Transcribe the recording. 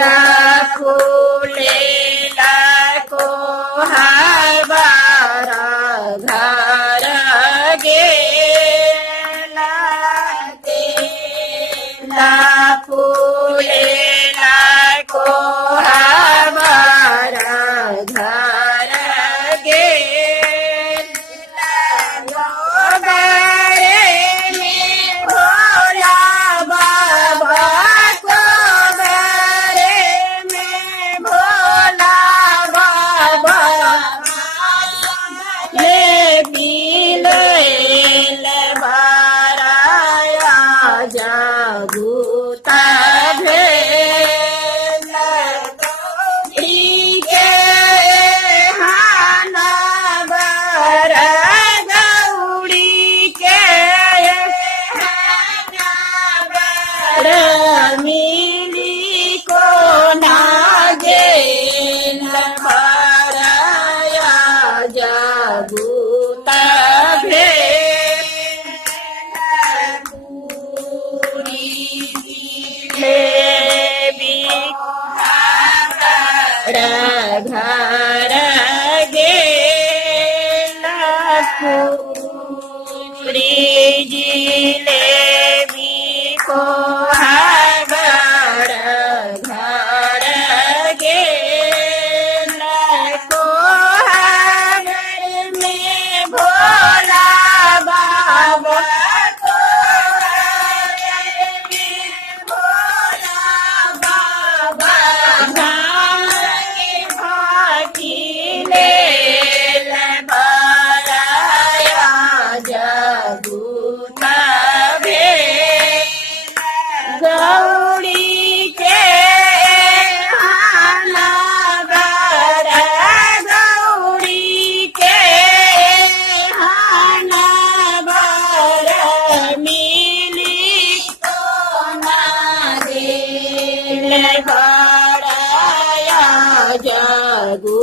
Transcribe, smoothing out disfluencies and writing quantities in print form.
लाखो लाखो हवारा घर गेला ते लाखो लाखो हवारा घर गेला गोबरे में भोला बाबा गोबरे में भोला बाबा ले पीले बाराया जागूता भेल के हाना बर गौड़ी के हाना बर मिली को नागे बाराया जागूता घर गेला पूरी जिलेबी को हगर घर गेला को हगर में भोला बाबा को हगर में भोला बाबा गौड़ी के हाना बर गौड़ी के हाना बर मिली तो ना दिल बड़ाया जगू